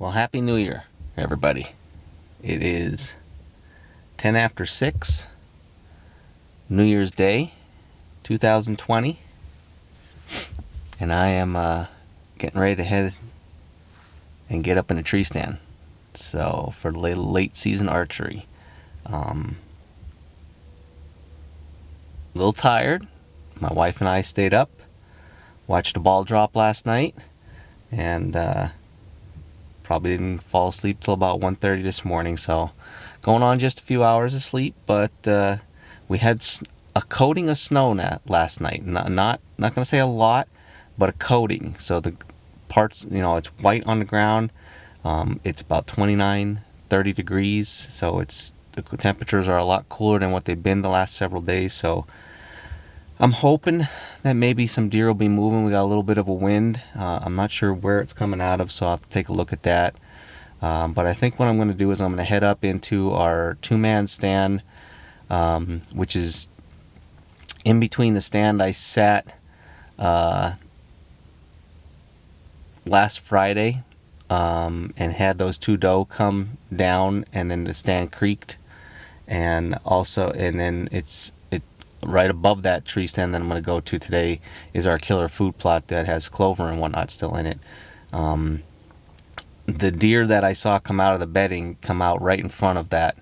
Well, Happy New Year, everybody. It is 10 after 6, New Year's Day, 2020, and I am getting ready to head and get up in a tree stand. So, for late season archery. A little tired. My wife and I stayed up, watched a ball drop last night, and probably didn't fall asleep till about 1:30 this morning. So, going on just a few hours of sleep, but we had a coating of snow last night. Not going to say a lot, but a coating. So the parts, it's white on the ground. It's about 29, 30 degrees. So the temperatures are a lot cooler than what they've been the last several days. So I'm hoping that maybe some deer will be moving. We got a little bit of a wind. I'm not sure where it's coming out of, so I'll have to take a look at that. But I think what I'm going to do is I'm going to head up into our two-man stand, which is in between the stand I sat last Friday and had those two doe come down, and then the stand creaked, and then it's right above that tree stand that I'm going to go to today is our killer food plot that has clover and whatnot still in it. The deer that I saw come out of the bedding come out right in front of that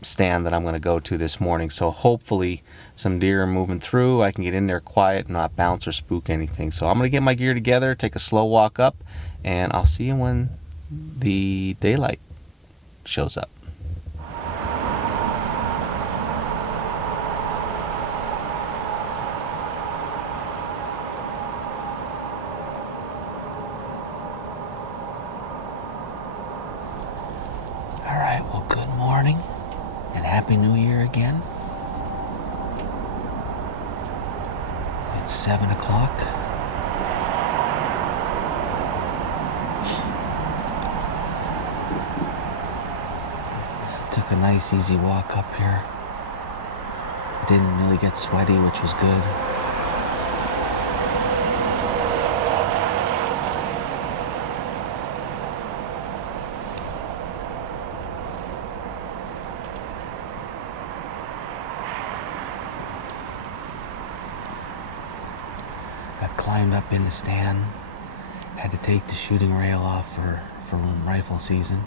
stand that I'm going to go to this morning. So hopefully some deer are moving through. I can get in there quiet, not bounce or spook anything. So I'm going to get my gear together, take a slow walk up, and I'll see you when the daylight shows up. All right, well, good morning and Happy New Year again. It's 7 o'clock. Took a nice easy walk up here. Didn't really get sweaty, which was good. I climbed up in the stand, had to take the shooting rail off for rifle season,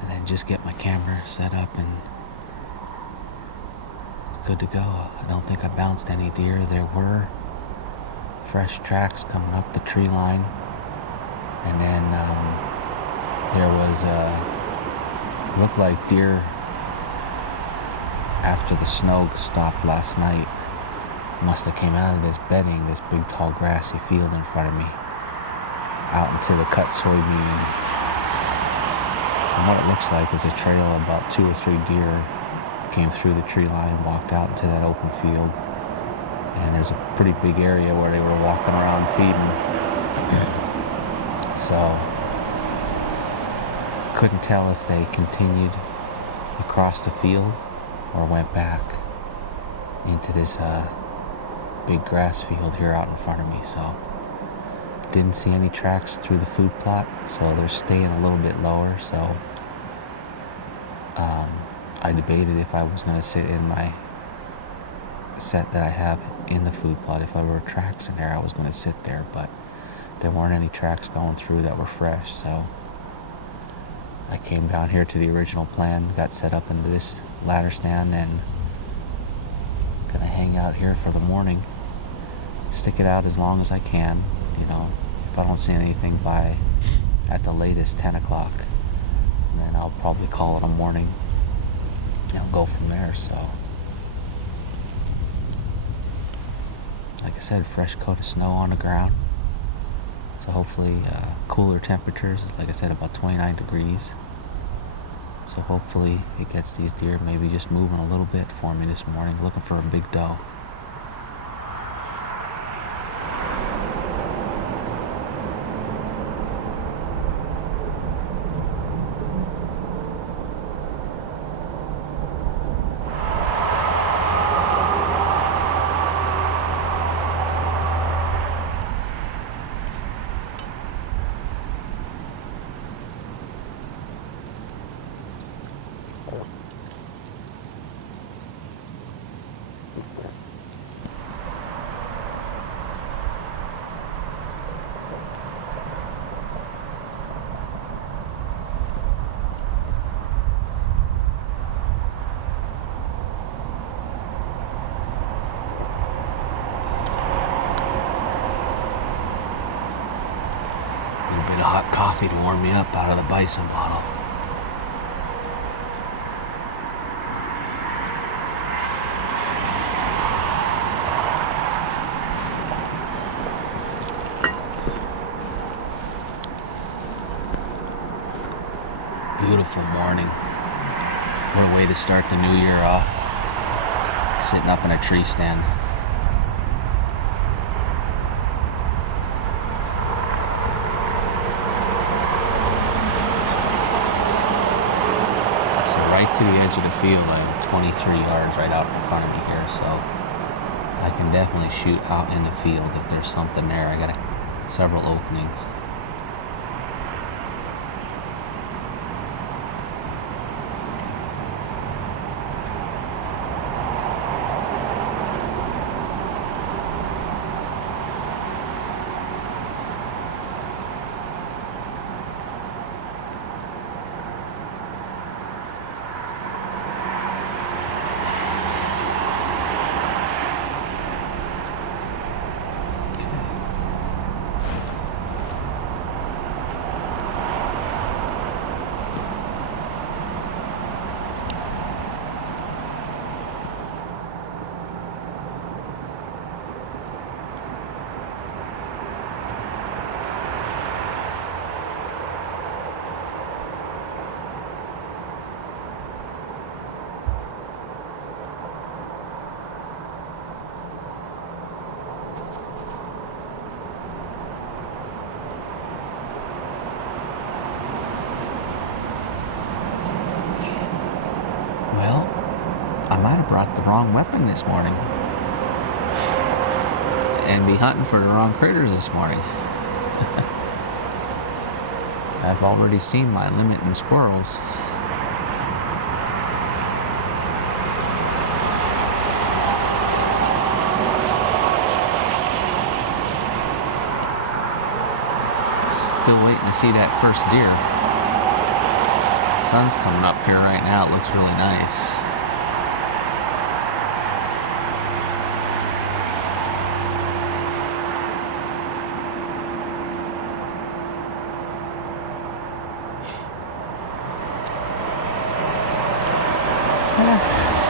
and then just get my camera set up and good to go. I don't think I bounced any deer. There were fresh tracks coming up the tree line, and then there was looked like deer after the snow stopped last night. Must have came out of this bedding, this big tall grassy field in front of me, out into the cut soybean. And what it looks like is a trail. About 2 or 3 deer came through the tree line, walked out into that open field, and there's a pretty big area where they were walking around feeding. So couldn't tell if they continued across the field or went back into this big grass field here out in front of me. So didn't see any tracks through the food plot, so they're staying a little bit lower. So I debated if I was going to sit in my set that I have in the food plot. If there were tracks in there, I was going to sit there, but there weren't any tracks going through that were fresh. So I came down here to the original plan, got set up into this ladder stand, and gonna hang out here for the morning. Stick it out as long as I can. If I don't see anything by at the latest 10 o'clock, then I'll probably call it a morning and go from there. So like I said, fresh coat of snow on the ground, so hopefully cooler temperatures. Like I said, about 29 degrees, so hopefully it gets these deer maybe just moving a little bit for me this morning. Looking for a big doe. bit of hot coffee to warm me up out of the bison bottle. Beautiful morning. What a way to start the new year off. Sitting up in a tree stand. So right to the edge of the field, I have 23 yards right out in front of me here, so I can definitely shoot out in the field if there's something there. I got several openings. Well, I might have brought the wrong weapon this morning and be hunting for the wrong critters this morning. I've already seen my limit in squirrels. Still waiting to see that first deer. Sun's coming up here right now. It looks really nice.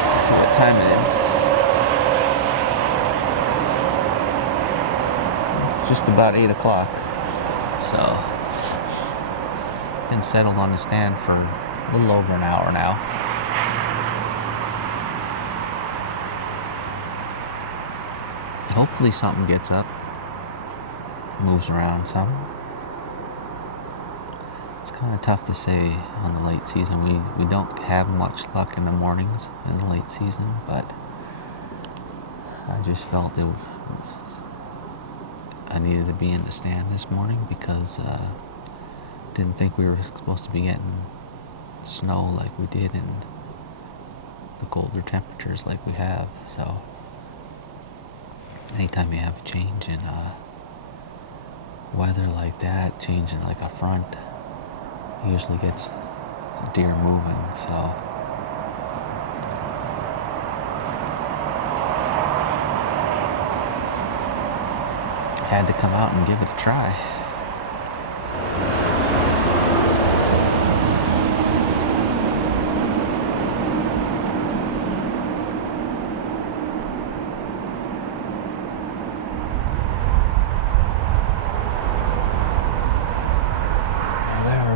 Let's see what time it is. Just about 8 o'clock. So, been settled on the stand for a little over an hour now. Hopefully something gets up, moves around some. It's kind of tough to say on the late season. We don't have much luck in the mornings in the late season, but I just felt I needed to be in the stand this morning because didn't think we were supposed to be getting snow like we did in the colder temperatures like we have. So anytime you have a change in weather like that, changing like a front, usually gets deer moving. So had to come out and give it a try.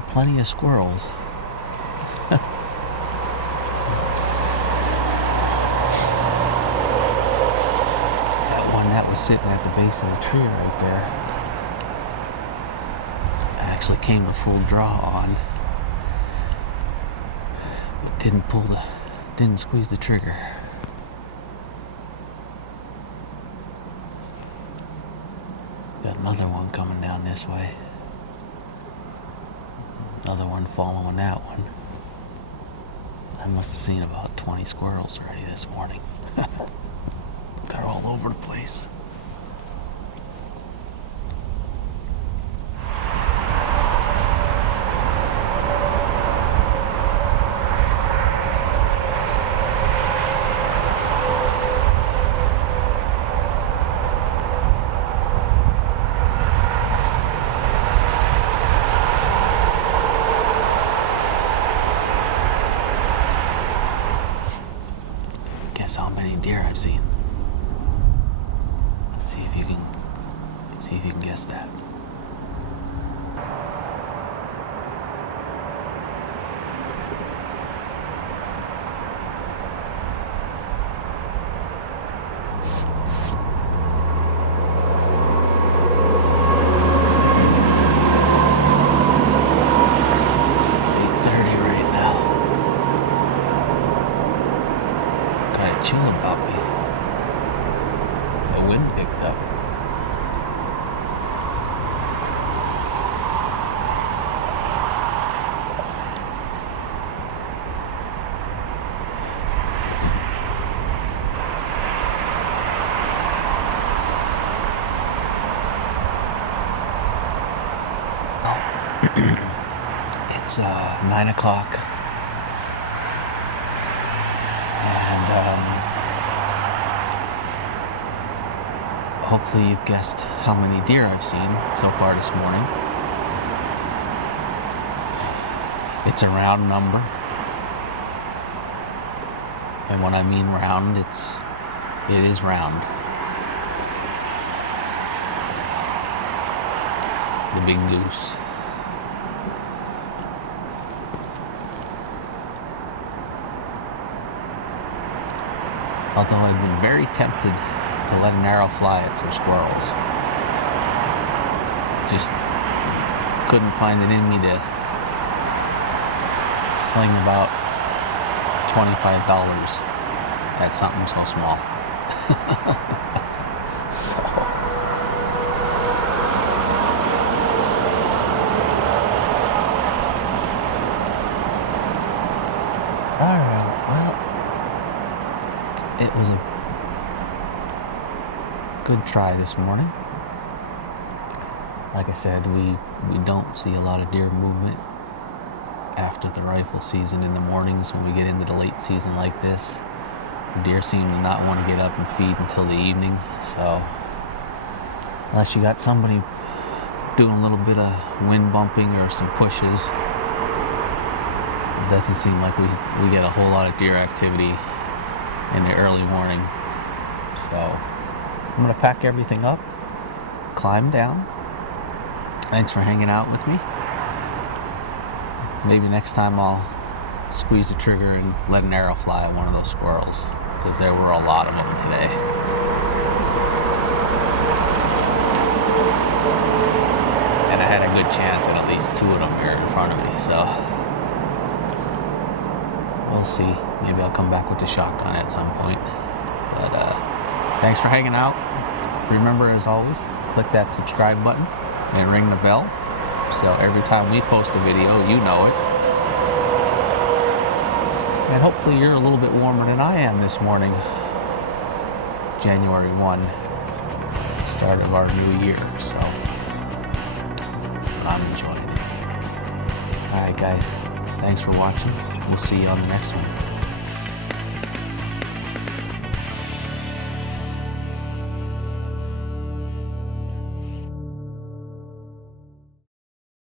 Plenty of squirrels. That one that was sitting at the base of the tree right there, I actually came to full draw on, but didn't squeeze the trigger. Got another one coming down this way. Another one following that one. I must have seen about 20 squirrels already this morning. They're all over the place. deer I've seen. Let's see if you can guess that. Chill about me. The wind picked up. It's 9 o'clock. And hopefully you've guessed how many deer I've seen so far this morning. It's a round number. And when I mean round, it is round. The big goose. Although I've been very tempted to let an arrow fly at some squirrels. Just couldn't find it in me to sling about $25 at something so small. So alright, well, it was a good try this morning. Like I said, we don't see a lot of deer movement after the rifle season in the mornings. When we get into the late season like this, the deer seem to not want to get up and feed until the evening. So unless you got somebody doing a little bit of wind bumping or some pushes, it doesn't seem like we get a whole lot of deer activity in the early morning. So I'm gonna pack everything up, climb down. Thanks for hanging out with me. Maybe next time I'll squeeze the trigger and let an arrow fly at one of those squirrels, because there were a lot of them today. And I had a good chance at least 2 of them here in front of me, so we'll see. Maybe I'll come back with the shotgun at some point. But thanks for hanging out. Remember, as always, click that subscribe button and ring the bell, so every time we post a video, you know it. And hopefully you're a little bit warmer than I am this morning, January 1, start of our new year, so I'm enjoying it. Alright guys, thanks for watching. We'll see you on the next one.